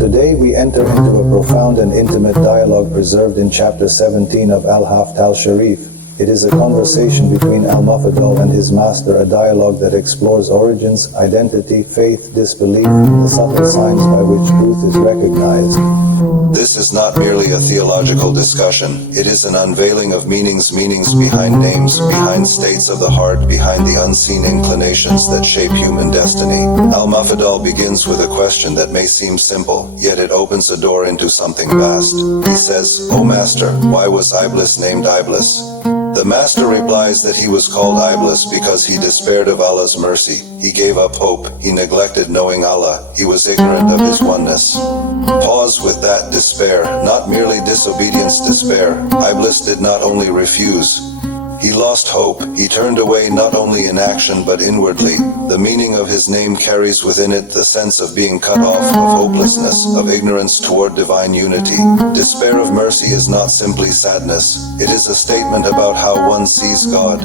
Today we enter into a profound and intimate dialogue preserved in chapter 17 of Al-Haft al-Shareef. It is a conversation between Al-Mafadal and his master, a dialogue that explores origins, identity, faith, disbelief, and the subtle signs by which truth is recognized. This is not merely a theological discussion, it is an unveiling of meanings behind names, behind states of the heart, behind the unseen inclinations that shape human destiny. Al-Mafadal begins with a question that may seem simple, yet it opens a door into something vast. He says, "O Master, why was Iblis named Iblis?" The Master replies that he was called Iblis because he despaired of Allah's mercy. He gave up hope, he neglected knowing Allah, he was ignorant of his oneness. Pause with that despair, not merely disobedience despair. Iblis did not only refuse, he lost hope. He turned away not only in action but inwardly. The meaning of his name carries within it the sense of being cut off, of hopelessness, of ignorance toward divine unity. Despair of mercy is not simply sadness. It is a statement about how one sees God.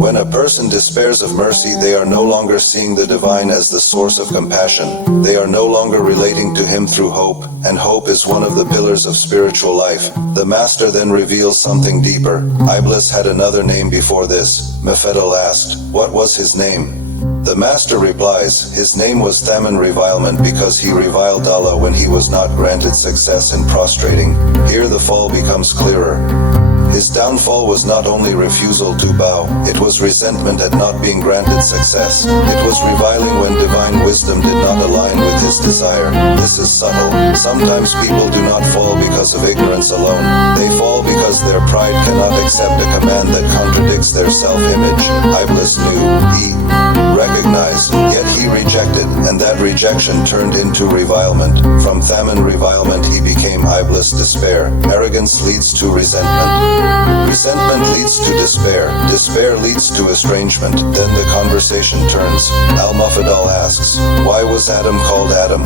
When a person despairs of mercy, they are no longer seeing the divine as the source of compassion. They are no longer relating to him through hope, and hope is one of the pillars of spiritual life. The Master then reveals something deeper. Iblis had another name before this. Mafadal asked, what was his name? The Master replies, his name was Thaman revilement because he reviled Allah when he was not granted success in prostrating. Here the fall becomes clearer. His downfall was not only refusal to bow, it was resentment at not being granted success. It was reviling when divine wisdom did not align with his desire. This is subtle. Sometimes people do not fall because of ignorance alone. They fall because their pride cannot accept a command that contradicts their self-image. Iblis knew, he recognized, yet he rejected, and that rejection turned into revilement. From Thaman revilement he became Iblis despair. Arrogance leads to resentment. Resentment leads to despair. Despair leads to estrangement. Then the conversation turns. Al-Mafadal asks, why was Adam called Adam?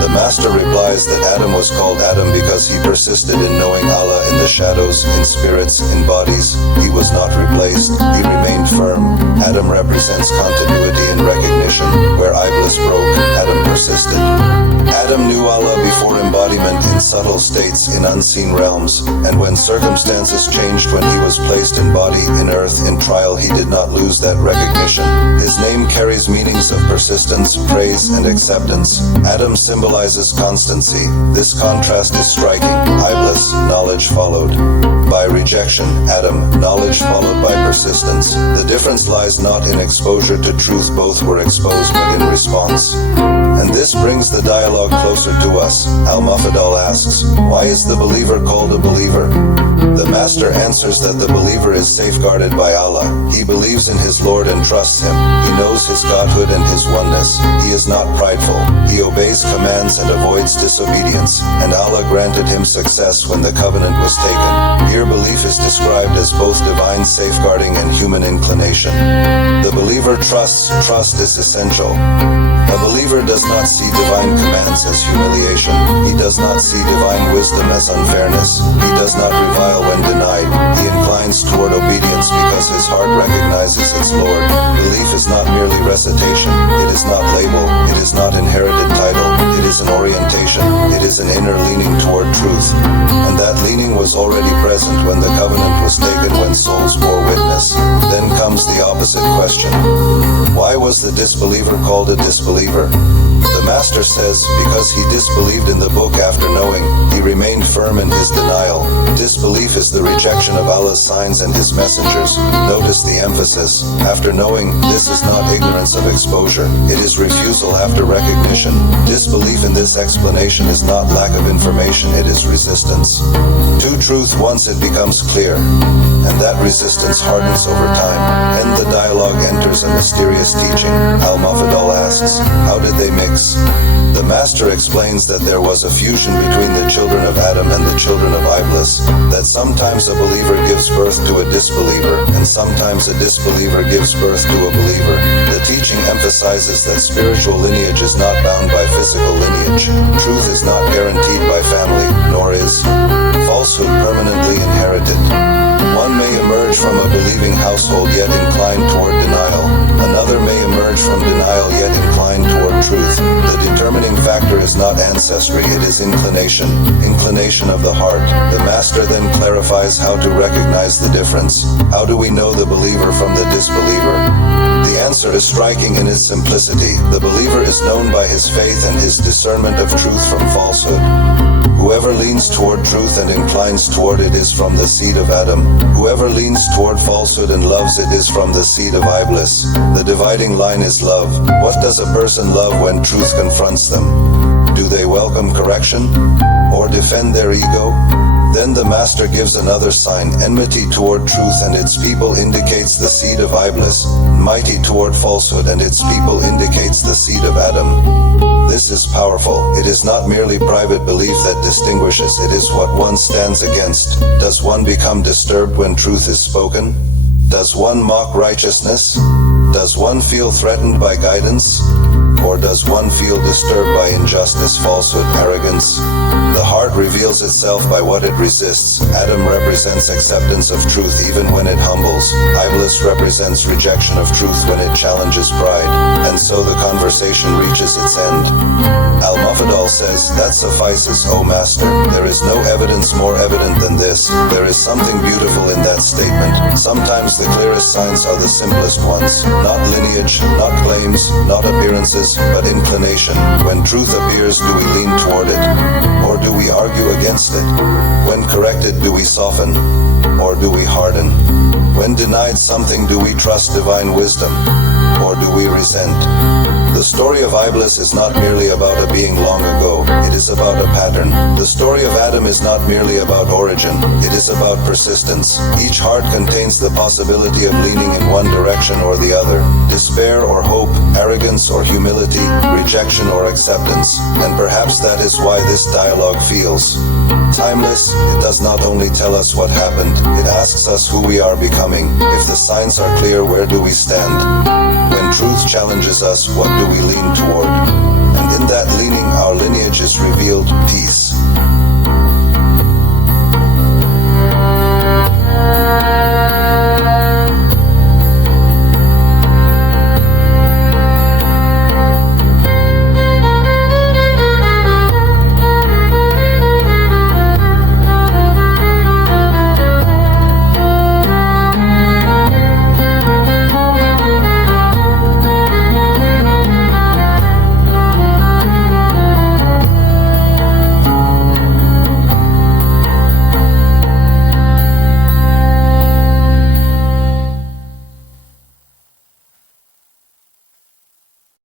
The Master replies that Adam was called Adam because he persisted in knowing Allah in the shadows, in spirits, in bodies. He was not replaced. He remained firm. Adam represents continuity and recognition. Where Iblis broke, Adam persisted. Adam knew Allah before embodiment in subtle states in unseen realms, and when circumstances changed, when he was placed in body, in earth, in trial, he did not lose that recognition. His name carries meanings of persistence, praise, and acceptance. Adam symbolizes constancy. This contrast is striking. Iblis, knowledge followed by rejection. Adam, knowledge followed by persistence. The difference lies not in exposure to truth, both were exposed but in response. And this brings the dialogue closer to us. Al-Mafadal asks, why is the believer called a believer? The Master answers that the believer is safeguarded by Allah. He believes in his Lord and trusts him. He knows his Godhood and his oneness. He is not prideful. He obeys commands and avoids disobedience. And Allah granted him success when the covenant was taken. Here belief is described as both divine safeguarding and human inclination. The believer trusts. Trust is essential. A believer does not see divine commands as humiliation. He does not see divine wisdom as unfairness. He does not revile when denied. He inclines toward obedience because his heart recognizes its Lord. Belief is not merely recitation. It is not label. It is not inherited title. It is an orientation. It is an inner leaning toward truth. And that leaning was already present when the covenant was taken, when souls bore witness. Then comes the opposite question. Why was the disbeliever called a disbeliever? The Master says, because he disbelieved in the book after knowing, he remained firm in his denial. Disbelief is the rejection of Allah's signs and his messengers. Notice the emphasis. After knowing, this is not ignorance of exposure. It is refusal after recognition. Disbelief in this explanation is not lack of information, it is resistance to truth once it becomes clear. And that resistance hardens over time. And the dialogue enters a mysterious teaching. Al-Mafadal asks, how did they mix? The Master explains that there was a fusion between the children of Adam and the children of Iblis, that sometimes a believer gives birth to a disbeliever, and sometimes a disbeliever gives birth to a believer. The teaching emphasizes that spiritual lineage is not bound by physical lineage. Truth is not guaranteed by family, nor is falsehood permanently inherited. One may emerge from a believing household yet inclined toward denial. Another may emerge from denial yet inclined toward truth. The determining factor is not ancestry, it is inclination of the heart. The Master then clarifies how to recognize the difference. How do we know the believer from the disbeliever? The answer is striking in its simplicity. The believer is known by his faith and his discernment of truth from falsehood. Whoever leans toward truth and inclines toward it is from the seed of Adam. Whoever leans toward falsehood and loves it is from the seed of Iblis. The dividing line is love. What does a person love when truth confronts them? Do they welcome correction or defend their ego? Then the Master gives another sign. Enmity toward truth and its people indicates the seed of Iblis. Mighty toward falsehood and its people indicates the seed of Adam. This is powerful. It is not merely private belief that distinguishes, it is what one stands against. Does one become disturbed when truth is spoken? Does one mock righteousness? Does one feel threatened by guidance? Or does one feel disturbed by injustice, falsehood, arrogance? The heart reveals itself by what it resists. Adam represents acceptance of truth even when it humbles. Iblis represents rejection of truth when it challenges pride. And so the conversation reaches its end. Al-Mufadal says, "That suffices, O Master. There is no evidence more evident than this." There is something beautiful in that statement. Sometimes the clearest signs are the simplest ones. Not lineage, not claims, not appearances, but inclination. When truth appears, do we lean toward it? Or do we argue against it? When corrected, do we soften? Or do we harden? When denied something, do we trust divine wisdom? Or do we resent? The story of Iblis is not merely about a being long ago, it is about a pattern. The story of Adam is not merely about origin, it is about persistence. Each heart contains the possibility of leaning in one direction or the other, despair or hope, arrogance or humility, rejection or acceptance. And perhaps that is why this dialogue feels timeless. It does not only tell us what happened, it asks us who we are becoming. If the signs are clear, where do we stand? When truth challenges us, what do we lean toward?